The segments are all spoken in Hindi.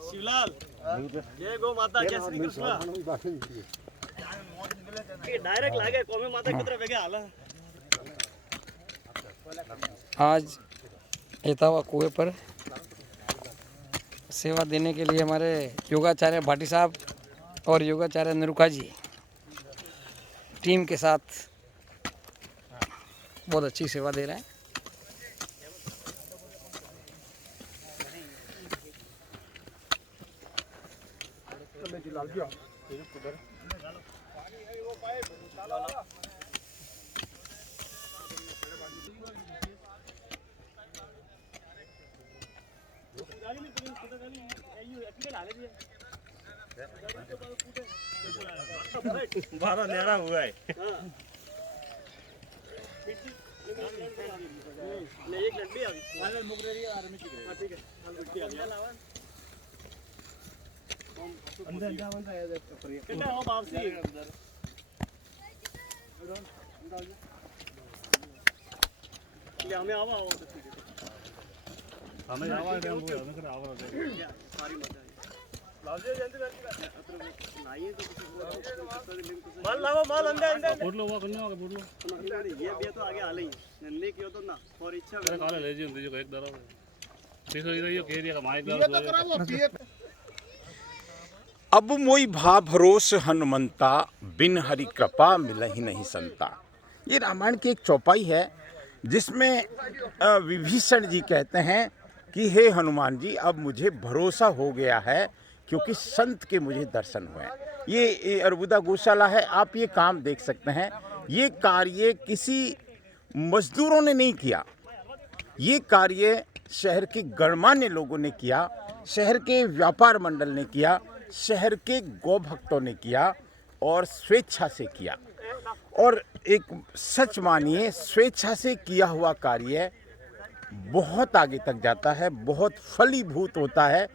शिवलाल जय गो माता जय श्री कृष्ण डायरेक्ट लागे कोमे माता की तरफ आला। आज एतावा कुएं पर सेवा देने के लिए हमारे योगाचार्य भाटी साहब और योगाचार्य नरुका जी टीम के साथ बहुत अच्छी सेवा दे रहे हैं। बारह लेना हुआ है। एक लड्डी आ गई मुगरेरी आर्मी की। हां ठीक है लड्डी आ गई अंदर जावन का है कितना हो वापसी अंदर ले हमें आवा आवा ठीक है हमें आवा है हम हमें कर आवा सारी मजा है लाजे जल्दी नहीं तो माल लाओ माल अंदर अंदर बोल लो वो करने होगा बोल लो ये भी तो आगे हाल ही नन्ने कियो तो ना और इच्छा मेरे काले ले जी उनदी जो एक दरो देखो ये केरिया का माइक दरो अब मोई भा भरोस हनुमंता बिन हरि कृपा मिलहि नहीं संता। ये रामायण की एक चौपाई है जिसमें विभीषण जी कहते हैं कि हे हनुमान जी अब मुझे भरोसा हो गया है क्योंकि संत के मुझे दर्शन हुए। ये अरबुदा गौशाला है, आप ये काम देख सकते हैं। ये कार्य किसी मजदूरों ने नहीं किया, ये कार्य शहर के गणमान्य लोगों ने किया, शहर के व्यापार मंडल ने किया, शहर के गौ भक्तों ने किया और स्वेच्छा से किया। और एक सच मानिए स्वेच्छा से किया हुआ कार्य बहुत आगे तक जाता है, बहुत फलीभूत होता है।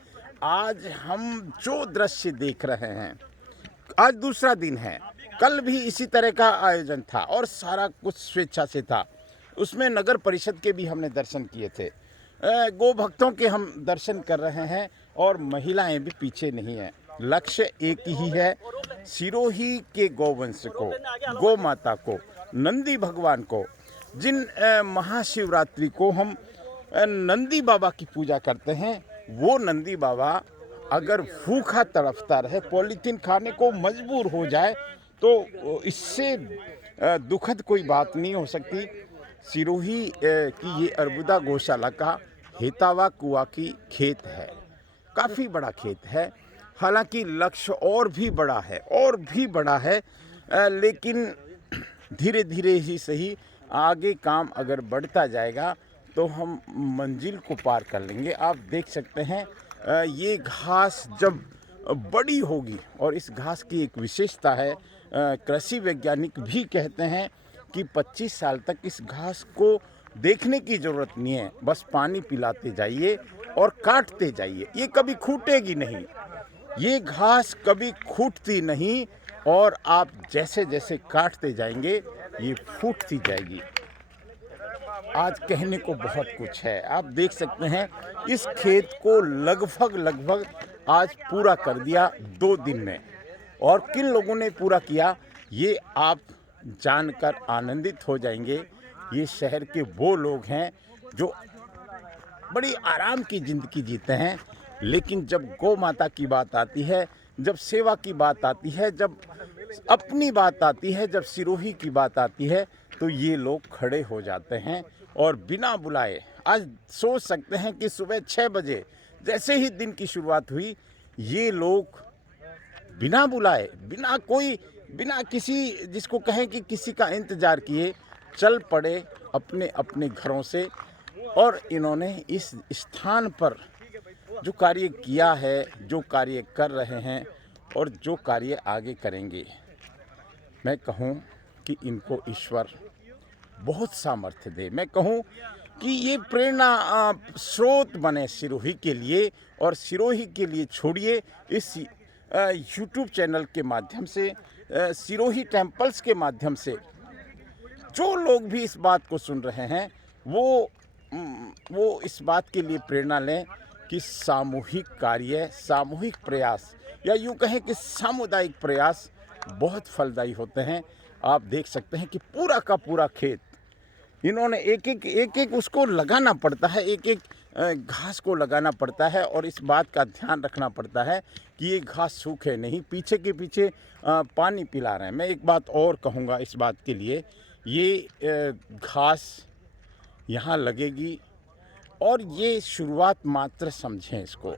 आज हम जो दृश्य देख रहे हैं, आज दूसरा दिन है, कल भी इसी तरह का आयोजन था और सारा कुछ स्वेच्छा से था। उसमें नगर परिषद के भी हमने दर्शन किए थे, गौ भक्तों के हम दर्शन कर रहे हैं और महिलाएं भी पीछे नहीं हैं। लक्ष्य एक ही है, सिरोही के गौवंश को, गौ माता को, नंदी भगवान को, जिन महाशिवरात्रि को हम नंदी बाबा की पूजा करते हैं, वो नंदी बाबा अगर भूखा तड़फता रहे, पॉलीथीन खाने को मजबूर हो जाए, तो इससे दुखद कोई बात नहीं हो सकती। सिरोही की ये अरबुदा गौशाला का हेतावा कुआ की खेत है, काफ़ी बड़ा खेत है। हालांकि लक्ष्य और भी बड़ा है, और भी बड़ा है, लेकिन धीरे धीरे ही सही आगे काम अगर बढ़ता जाएगा तो हम मंजिल को पार कर लेंगे। आप देख सकते हैं ये घास जब बड़ी होगी, और इस घास की एक विशेषता है, कृषि वैज्ञानिक भी कहते हैं कि 25 साल तक इस घास को देखने की ज़रूरत नहीं है, बस पानी पिलाते जाइए और काटते जाइए, ये कभी खूटेगी नहीं। ये घास कभी खूटती नहीं और आप जैसे जैसे काटते जाएंगे ये फूटती जाएगी। आज कहने को बहुत कुछ है, आप देख सकते हैं इस खेत को लगभग आज पूरा कर दिया 2 दिन में। और किन लोगों ने पूरा किया ये आप जानकर आनंदित हो जाएंगे। ये शहर के वो लोग हैं जो बड़ी आराम की ज़िंदगी जीते हैं, लेकिन जब गौ माता की बात आती है, जब सेवा की बात आती है, जब अपनी बात आती है, जब सिरोही की बात आती है, तो ये लोग खड़े हो जाते हैं और बिना बुलाए, आज सोच सकते हैं कि सुबह 6 बजे जैसे ही दिन की शुरुआत हुई, ये लोग बिना बुलाए, बिना किसी जिसको कहें कि किसी का इंतज़ार किए चल पड़े अपने अपने घरों से। और इन्होंने इस स्थान पर जो कार्य किया है, जो कार्य कर रहे हैं और जो कार्य आगे करेंगे, मैं कहूँ कि इनको ईश्वर बहुत सामर्थ्य दे। मैं कहूँ कि ये प्रेरणा स्रोत बने सिरोही के लिए, और सिरोही के लिए छोड़िए इस यूट्यूब चैनल के माध्यम से सिरोही टेम्पल्स के माध्यम से जो लोग भी इस बात को सुन रहे हैं वो इस बात के लिए प्रेरणा लें कि सामूहिक कार्य, सामूहिक प्रयास या यूँ कहें कि सामुदायिक प्रयास बहुत फलदायी होते हैं। आप देख सकते हैं कि पूरा का पूरा खेत इन्होंने एक एक उसको लगाना पड़ता है, एक एक घास को लगाना पड़ता है और इस बात का ध्यान रखना पड़ता है कि ये घास सूखे नहीं, पीछे के पीछे पानी पिला रहे हैं। मैं एक बात और कहूँगा इस बात के लिए, ये घास यहाँ लगेगी और ये शुरुआत मात्र समझें, इसको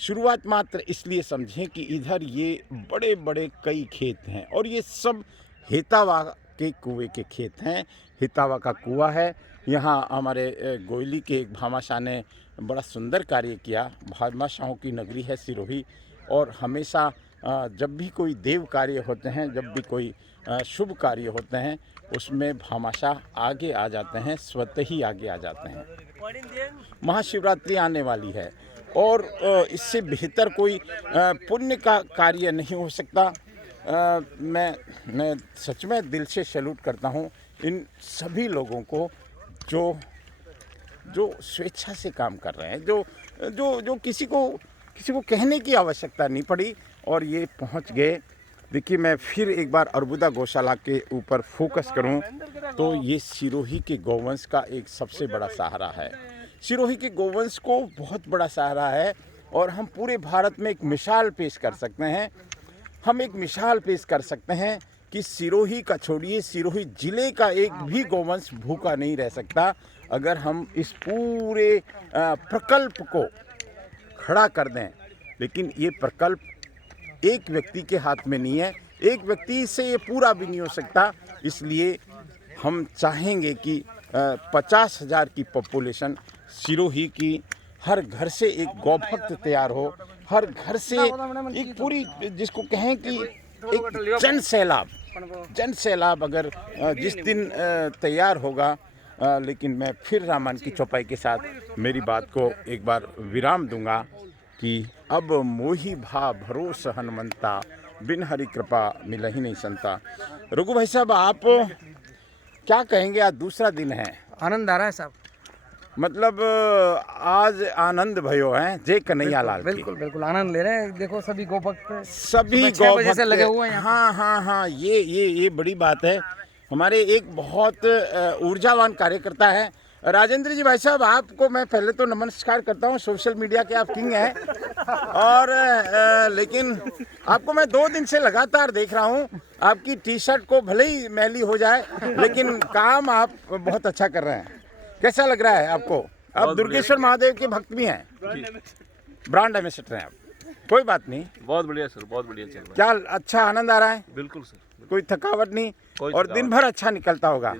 शुरुआत मात्र इसलिए समझें कि इधर ये बड़े बड़े कई खेत हैं और ये सब हेतावा के कुएं के खेत हैं। हेतावा का कुआं है। यहाँ हमारे गोयली के एक भामाशाह ने बड़ा सुंदर कार्य किया। भामाशाहों की नगरी है सिरोही और हमेशा जब भी कोई देव कार्य होते हैं, जब भी कोई शुभ कार्य होते हैं, उसमें भामाशाह आगे आ जाते हैं, स्वतः ही आगे आ जाते हैं। महाशिवरात्रि आने वाली है और इससे बेहतर कोई पुण्य का कार्य नहीं हो सकता। मैं सच में दिल से सैल्यूट करता हूँ इन सभी लोगों को जो स्वेच्छा से काम कर रहे हैं, जो किसी को कहने की आवश्यकता नहीं पड़ी और ये पहुँच गए। देखिए, मैं फिर एक बार अर्बुदा गौशाला के ऊपर फोकस करूं तो ये सिरोही के गौवंश का एक सबसे बड़ा सहारा है। सिरोही के गौवंश को बहुत बड़ा सहारा है और हम पूरे भारत में एक मिसाल पेश कर सकते हैं। हम एक मिसाल पेश कर सकते हैं कि सिरोही का छोड़िए, सिरोही ज़िले का एक भी गौवंश भूखा नहीं रह सकता अगर हम इस पूरे प्रकल्प को खड़ा कर दें। लेकिन ये प्रकल्प एक व्यक्ति के हाथ में नहीं है, एक व्यक्ति से ये पूरा भी नहीं हो सकता। इसलिए हम चाहेंगे कि 50,000 की पॉपुलेशन सिरोही की, हर घर से एक गौभक्त तैयार हो, हर घर से एक पूरी, जिसको कहें कि एक जन सैलाब अगर जिस दिन तैयार होगा। लेकिन मैं फिर रामायण की चौपाई के साथ मेरी बात को एक बार विराम दूंगा कि अब मोही भा भरोस हनुमंता, बिन हरि कृपा मिलहि नहीं संता। रघु भाई साहब, आप क्या कहेंगे? आज दूसरा दिन है, आनंद आ रहा है साहब। मतलब आज आनंद भयो है जय कन्हैया लाल। बिल्कुल बिल्कुल आनंद ले रहे हैं। देखो सभी गोभक्त सभी गौभक्त से लगे हुए हैं। हाँ, ये बड़ी बात है। हमारे एक बहुत ऊर्जावान कार्यकर्ता है राजेंद्र जी। भाई साहब, आपको मैं पहले तो नमस्कार करता हूँ, सोशल मीडिया के आप किंग हैं और लेकिन आपको मैं 2 दिन से लगातार देख रहा हूँ। आपकी टी शर्ट को भले ही मैली हो जाए लेकिन काम आप बहुत अच्छा कर रहे हैं। कैसा लग रहा है आपको? आप दुर्गेश्वर महादेव के भक्त भी हैं, ब्रांड एम्बेसडर हैं आप। कोई बात नहीं, बहुत बढ़िया सर, बहुत बढ़िया चल रहा है। क्या अच्छा आनंद आ रहा है? बिल्कुल सर, कोई थकावट नहीं और दिन भर अच्छा निकलता होगा।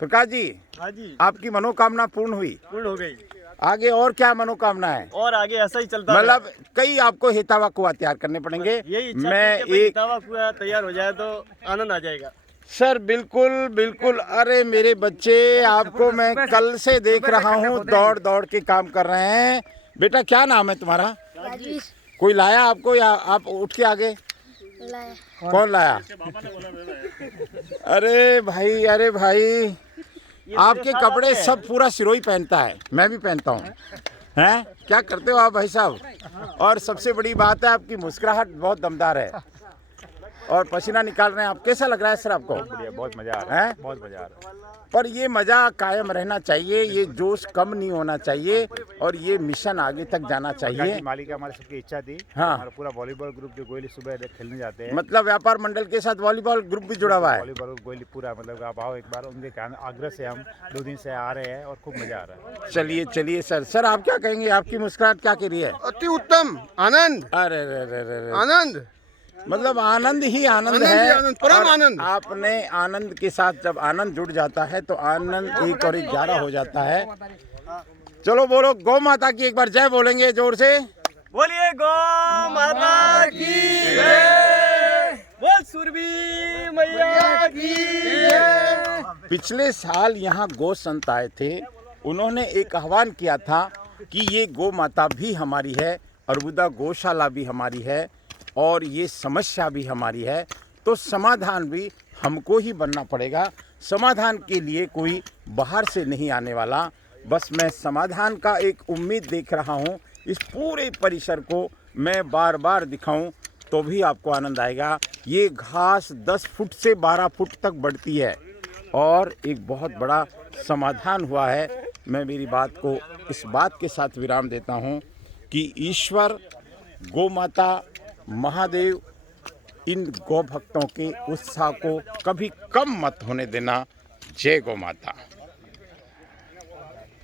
प्रकाश जी, हाँ जी, आपकी मनोकामना पूर्ण हुई? पूर्ण हो गई। आगे और क्या मनोकामना है? और आगे ऐसा ही चलता मतलब कई आपको हेतावा कुआं तैयार करने पड़ेंगे। यही मैं एक कुआं तैयार हो जाए तो आनंद आ जाएगा सर। बिल्कुल। अरे मेरे बच्चे, आपको मैं कल से देख रहा हूँ दौड़ के काम कर रहे हैं। बेटा, क्या नाम है तुम्हारा? कोई लाया आपको या आप उठ के आगे? कौन लाया? अरे भाई, आपके कपड़े सब पूरा सिरोही पहनता है, मैं भी पहनता हूँ। हैं, क्या करते हो आप भाई साहब? और सबसे बड़ी बात है, आपकी मुस्कुराहट बहुत दमदार है और पसीना निकाल रहे हैं आप। कैसा लग रहा है सर आपको? बढ़िया, बहुत मजा आ रहा है, बहुत मजा आ रहा है। पर ये मज़ा कायम रहना चाहिए, ये जोश कम नहीं होना चाहिए और ये मिशन आगे तक जाना चाहिए। मालिक हमारे सबकी इच्छा थी। हाँ, हमारा पूरा वॉलीबॉल ग्रुप जो गोयली सुबह खेलने जाते हैं, मतलब व्यापार मंडल के साथ वॉलीबॉल ग्रुप भी जुड़ा हुआ है। वॉलीबॉल गोयली पूरा, मतलब आप आओ एक बार, उनके आग्रह से हम 2 दिन से आ रहे हैं और खूब मजा आ रहा है। चलिए सर, आप क्या कहेंगे? आपकी मुस्कुराहट क्या कह रही है? अति उत्तम आनंद। अरे आनंद, मतलब आनंद ही आनंद है, आनंद, परम आनंद। आपने आनंद के साथ जब आनंद जुड़ जाता है तो आनंद 1 और 1 11 हो जाता है। चलो बोलो, गौ माता की एक बार जय बोलेंगे जोर से। बोलिए गौ माता की जय, बोल सुरभि मैया की जय। पिछले साल यहाँ गौ संत आए थे, उन्होंने एक आह्वान किया था कि ये गौ माता भी हमारी है, अर्बुदा गौशाला भी हमारी है और ये समस्या भी हमारी है, तो समाधान भी हमको ही बनना पड़ेगा। समाधान के लिए कोई बाहर से नहीं आने वाला। बस मैं समाधान का एक उम्मीद देख रहा हूँ। इस पूरे परिसर को मैं बार बार दिखाऊं तो भी आपको आनंद आएगा। ये घास 10 फुट से 12 फुट तक बढ़ती है और एक बहुत बड़ा समाधान हुआ है। मैं मेरी बात को इस बात के साथ विराम देता हूँ कि ईश्वर, गौ माता, महादेव इन गौ भक्तों के उत्साह को कभी कम मत होने देना। जय गौ माता।